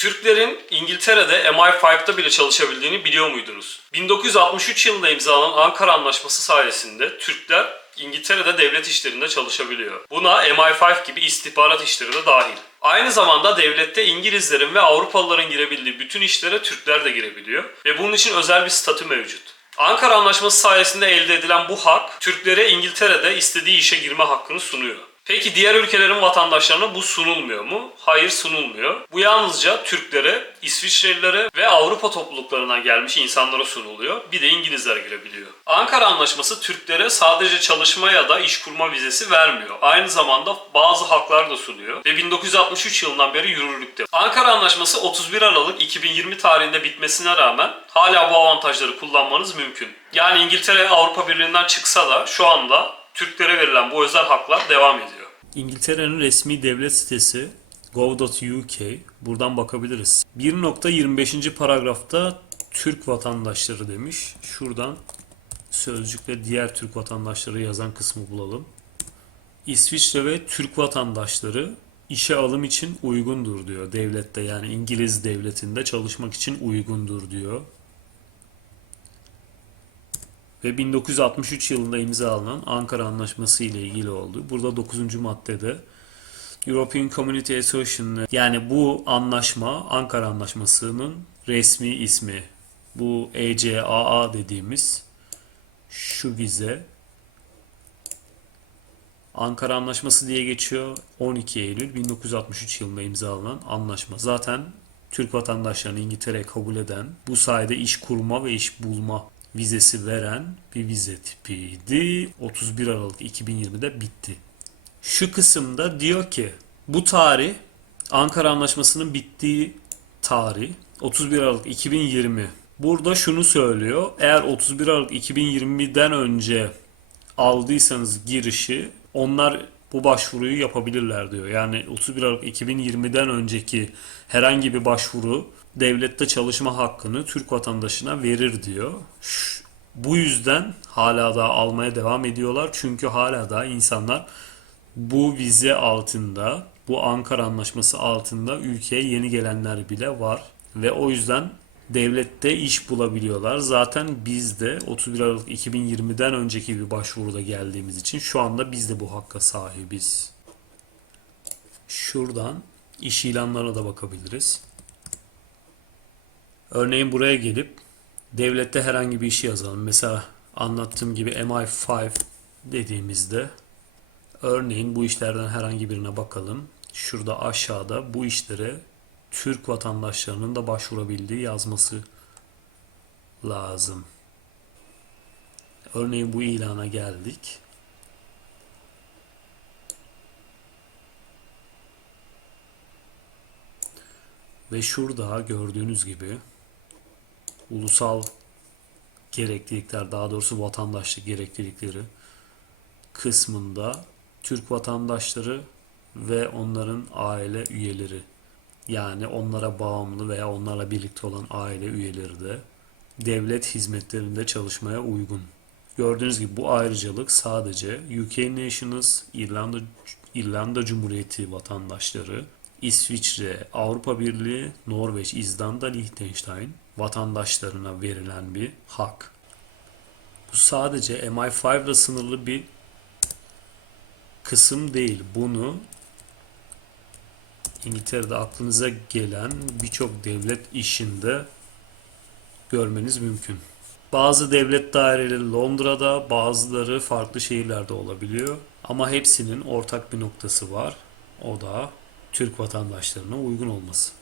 Türklerin İngiltere'de MI5'da bile çalışabildiğini biliyor muydunuz? 1963 yılında imzalanan Ankara Anlaşması sayesinde Türkler İngiltere'de devlet işlerinde çalışabiliyor. Buna MI5 gibi istihbarat işleri de dahil. Aynı zamanda devlette İngilizlerin ve Avrupalıların girebildiği bütün işlere Türkler de girebiliyor ve bunun için özel bir statü mevcut. Ankara Anlaşması sayesinde elde edilen bu hak, Türklere İngiltere'de istediği işe girme hakkını sunuyor. Peki diğer ülkelerin vatandaşlarına bu sunulmuyor mu? Hayır sunulmuyor. Bu yalnızca Türklere, İsviçrelilere ve Avrupa topluluklarından gelmiş insanlara sunuluyor. Bir de İngilizler girebiliyor. Ankara Anlaşması Türklere sadece çalışma ya da iş kurma vizesi vermiyor. Aynı zamanda bazı haklar da sunuyor ve 1963 yılından beri yürürlükte. Ankara Anlaşması 31 Aralık 2020 tarihinde bitmesine rağmen hala bu avantajları kullanmanız mümkün. Yani İngiltere Avrupa Birliği'nden çıksa da şu anda Türklere verilen bu özel haklar devam ediyor. İngiltere'nin resmi devlet sitesi gov.uk buradan bakabiliriz. 1.25. paragrafta Türk vatandaşları demiş. Şuradan sözcükle diğer Türk vatandaşları yazan kısmı bulalım. İsviçre ve Türk vatandaşları işe alım için uygundur diyor devlette yani İngiliz devletinde çalışmak için uygundur diyor. Ve 1963 yılında imzalanan Ankara Anlaşması ile ilgili oldu. Burada 9. maddede European Community Association yani bu anlaşma Ankara Anlaşması'nın resmi ismi. Bu ECAA dediğimiz şu vize Ankara Anlaşması diye geçiyor. 12 Eylül 1963 yılında imzalanan anlaşma. Zaten Türk vatandaşlarını İngiltere'ye kabul eden, bu sayede iş kurma ve iş bulma vizesi veren bir vize tipiydi. 31 Aralık 2020'de bitti. Şu kısımda diyor ki bu tarih Ankara Anlaşması'nın bittiği tarih 31 Aralık 2020. Burada şunu söylüyor. Eğer 31 Aralık 2020'den önce aldıysanız girişi onlar bu başvuruyu yapabilirler diyor. Yani 31 Aralık 2020'den önceki herhangi bir başvuru devlette çalışma hakkını Türk vatandaşına verir diyor. Bu yüzden hala daha almaya devam ediyorlar. Çünkü hala daha insanlar bu vize altında, bu Ankara Anlaşması altında ülkeye yeni gelenler bile var. Ve o yüzden devlette iş bulabiliyorlar. Zaten biz de 31 Aralık 2020'den önceki bir başvuruda geldiğimiz için şu anda biz de bu hakka sahibiz. Şuradan iş ilanlarına da bakabiliriz. Örneğin buraya gelip devlette herhangi bir işi yazalım. Mesela anlattığım gibi MI5 dediğimizde örneğin bu işlerden herhangi birine bakalım. Şurada aşağıda bu işlere Türk vatandaşlarının da başvurabildiği yazması lazım. Örneğin bu ilana geldik. Ve şurada gördüğünüz gibi ulusal gereklilikler daha doğrusu vatandaşlık gereklilikleri kısmında Türk vatandaşları ve onların aile üyeleri yani onlara bağımlı veya onlarla birlikte olan aile üyeleri de devlet hizmetlerinde çalışmaya uygun. Gördüğünüz gibi bu ayrıcalık sadece UK Nationals, İrlanda, İrlanda Cumhuriyeti vatandaşları, İsviçre, Avrupa Birliği, Norveç, İzlanda, Liechtenstein vatandaşlarına verilen bir hak. Bu sadece MI5 ile sınırlı bir kısım değil. Bunu İngiltere'de aklınıza gelen birçok devlet işinde görmeniz mümkün. Bazı devlet daireleri Londra'da, bazıları farklı şehirlerde olabiliyor. Ama hepsinin ortak bir noktası var. O da Türk vatandaşlarına uygun olması.